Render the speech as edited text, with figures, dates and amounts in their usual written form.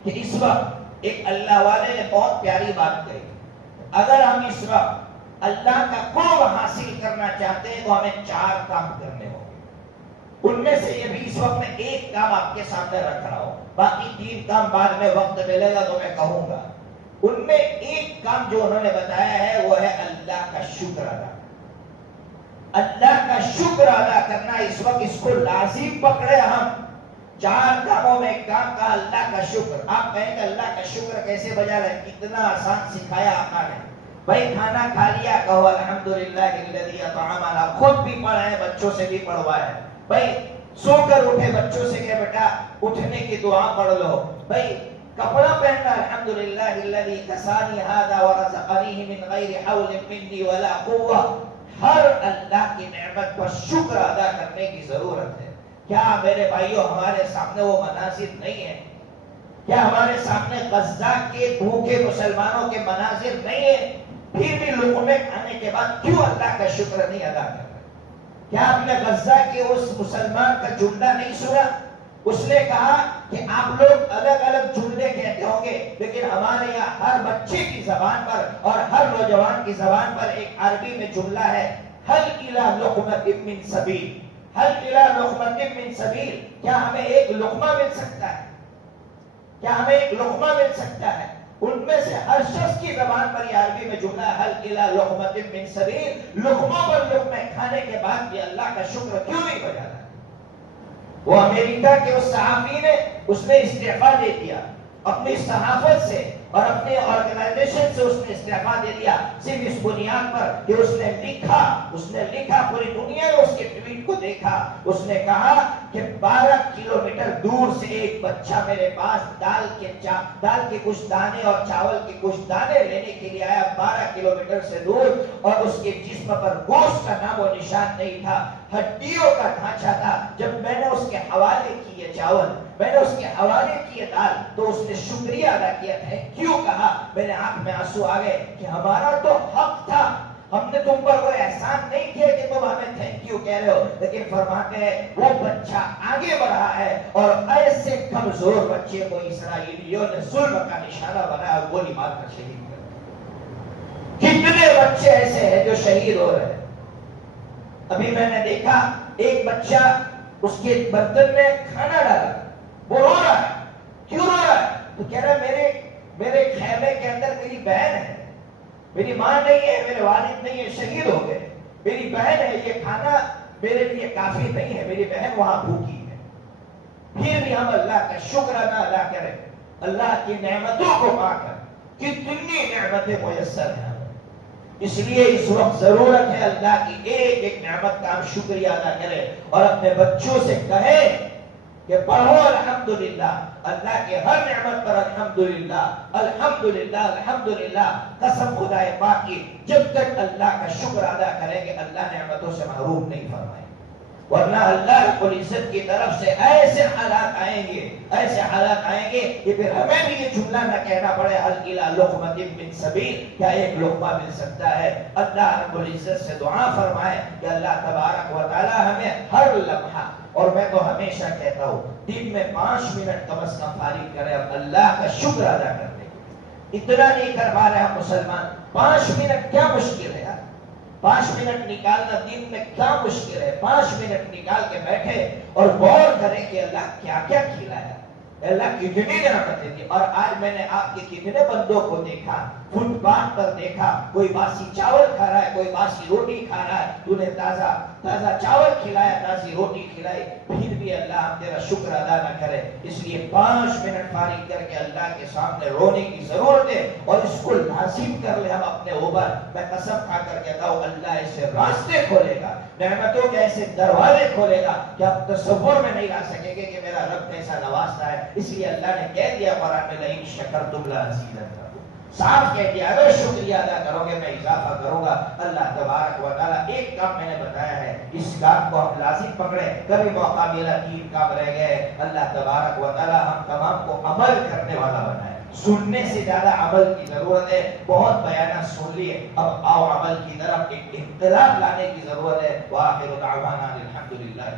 کہ اس وقت ایک اللہ والے نے بہت پیاری بات کہی، اگر ہم اس وقت اللہ کا قرب حاصل کرنا چاہتے ہیں تو ہمیں 4 کام کرنے ہوں گے۔ ان میں سے یہ بھی اس وقت میں ایک کام آپ کے سامنے رکھ رہا ہوں، باقی 3 کام بعد میں وقت ملے گا تو میں کہوں گا۔ ان میں ایک کام جو انہوں نے بتایا ہے وہ ہے اللہ کا شکر ادا۔ اللہ کا شکر ادا کرنا اس وقت اس کو لازم پکڑے ہم۔ 4 کاموں میں ایک کام کہا اللہ کا شکر۔ آپ کہیں کہ اللہ کا شکر کیسے بجا رہے، کتنا آسان سکھایا آقا نے۔ بھائی کھانا کھا لیا، کہو الحمدللہ الذی اطعمنا، خود بھی پڑھا ہے بچوں سے بھی پڑھوایا ہے۔ بھائی سو کر اٹھے، بچوں سے کہ بیٹا اٹھنے کی دعا پڑھ لو۔ بھائی کپڑا پہننا، الحمدللہ الذی کسانی ھذا ورزقنیہ من غیر حول منی ولا قوہ۔ ہر اللہ کی نعمت پر شکر ادا کرنے کی ضرورت ہے۔ کیا میرے بھائیوں ہمارے سامنے وہ مناظر نہیں ہیں؟ کیا ہمارے سامنے غزہ کے بھوکے مسلمانوں کے مناظر نہیں ہیں؟ پھر بھی لقمے کھانے کے بعد کیوں اللہ کا شکر نہیں ادا کر رہے؟ کیا آپ نے غزہ کے اس مسلمان کا جملہ نہیں سنا؟ اس نے کہا کہ آپ لوگ الگ الگ جملے کہتے ہوں گے، لیکن ہمارے یہاں ہر بچے کی زبان پر اور ہر نوجوان کی زبان پر ایک عربی میں جملہ ہے، حل الی لقمۃ من سبیل، حل الی لقمۃ من سبیل۔ کیا ہمیں ایک لقمہ مل سکتا ہے؟ کیا ہمیں ایک لقمہ مل سکتا ہے؟ ان میں سے ہر شخص کی زبان پر یہ عربی میں جملہ ہے، حل الی لقمۃ من سبیل۔ لقمہ پر لقمہ کھانے کے بعد بھی اللہ کا شکر کیوں نہیں بجا رہا؟ وہ امریکہ کے اس صحافی نے اس نے استعفا دے دیا اپنی صحافت سے اور اپنے آرگنائزیشن سے، اس نے استعفا دے دیا صرف اس بنیاد پر کہ اس نے لکھا پوری دنیا نے اس کے ٹویٹ کو دیکھا۔ اس نے کہا کہ 12 کلومیٹر دور سے ایک بچہ میرے پاس دال کے کچھ دانے اور چاول کے کچھ دانے لینے کے لیے آیا، 12 کلومیٹر سے دور، اور اس کے جسم پر گوشت کا نام و نشان نہیں تھا، ہڈیوں کا ڈھانچہ تھا۔ جب میں نے اس کے حوالے کیے چاول، میں نے اس کے حوالے کیے دال، تو اس نے شکریہ ادا کیا ہے، کیوں کہا؟ میرے آنکھ میں آنسو آ گئے کہ ہمارا تو حق تھا، ہم نے تم پر کوئی احسان نہیں کیا کہ تم ہمیں تھینک یو کہہ رہے ہو۔ لیکن فرماتے ہیں وہ بچہ آگے بڑھا ہے اور ایسے کمزور بچے کو اسرائیلیوں نے ظلم کا نشانہ بنایا اور گولی مار کر شہید کر دیا۔ کتنے بچے ایسے ہیں جو شہید ہو رہے ہیں؟ ابھی میں نے دیکھا ایک بچہ اس کے برتن میں کھانا ڈالا، وہ رو رہا ہے۔ کیوں رو رہا ہے؟ تو کہہ رہا ہے میرے خیمے کے اندر میری بہن ہے، میری ماں نہیں ہے، میرے والد نہیں ہے، شہید ہو گئے، میری بہن ہے، یہ کھانا میرے لیے کافی نہیں ہے، میری بہن وہاں بھوکی ہے۔ پھر بھی ہم اللہ کا شکر ادا کریں، اللہ کی نعمتوں کو پا کر کتنی نعمتیں میسر ہیں۔ اس لیے اس وقت ضرورت ہے اللہ کی ایک ایک نعمت کا ہم شکریہ ادا کریں اور اپنے بچوں سے کہیں کہ پڑھو الحمدللہ، اللہ کے ہر نعمت پر الحمدللہ الحمدللہ الحمدللہ۔ قسم خدا پاک کی، جب تک اللہ کا شکر ادا کریں گے اللہ نعمتوں سے محروم نہیں فرمائے، ورنہ اللہ رب العزت کی طرف سے ایسے حالات آئیں گے کہ پھر ہمیں بھی یہ جملہ نہ کہنا پڑے حل الی لقمۃ من سبیل، کیا ایک لقمہ مل سکتا ہے؟ اللہ رب العزت سے دعا فرمائے کہ اللہ تبارک و تعالی ہمیں ہر لمحہ، اور میں تو ہمیشہ کہتا ہوں دن میں 5 منٹ کم از کم فارغ کریں اور اللہ کا شکر ادا کرنے۔ اتنا نہیں کر پا رہے ہم مسلمان، 5 منٹ کیا مشکل ہے یار، 5 منٹ نکالنا دن میں کیا مشکل ہے؟ 5 منٹ نکال کے بیٹھے اور غور کریں کہ اللہ کیا کیا کھلایا، اللہ کتنی نعمتیں دی۔ اور آج میں نے آپ کے کتنے بندوں کو دیکھا، فٹ پاتھ پر دیکھا، کوئی باسی چاول کھا رہا ہے، کوئی باسی روٹی کھا رہا ہے، تو نے تازہ چاول کھلایا، تازی روٹی کھلائی، پھر بھی اللہ ہم تیرا شکر ادا نہ کرے۔ اس لیے 5 منٹ فارغ کر کے اللہ کے سامنے رونے کی ضرورت ہے اور اس کو لازم کر لے ہم اپنے اوپر۔ میں قسم کھا کر کہتا ہوں اللہ ایسے راستے کھولے گا، نعمتوں کے ایسے دروازے کھولے گا کہ آپ تصور میں نہیں لا سکیں گے کہ میرا رب کیسا نوازتا ہے۔ اس لیے اللہ نے کہہ دیا قرآن میں لئن شکرتم لأزیدنکم، صاف کہہ دیا اگر شکریہ ادا کرو گے میں اضافہ کروں گا۔ اللہ تبارک و تعالیٰ ایک کام میں نے بتایا ہے، اس کام کو ہم لازم پکڑے، کبھی موقع ملا 3 کام رہ گئے، اللہ تبارک و تعالیٰ ہم تمام کو عمل کرنے والا بنائے۔ سننے سے زیادہ عمل کی ضرورت ہے، بہت بیانات سن لیے، اب آؤ عمل کی طرف ایک انقلاب لانے کی ضرورت ہے۔ وآخر دعوانا الحمدللہ۔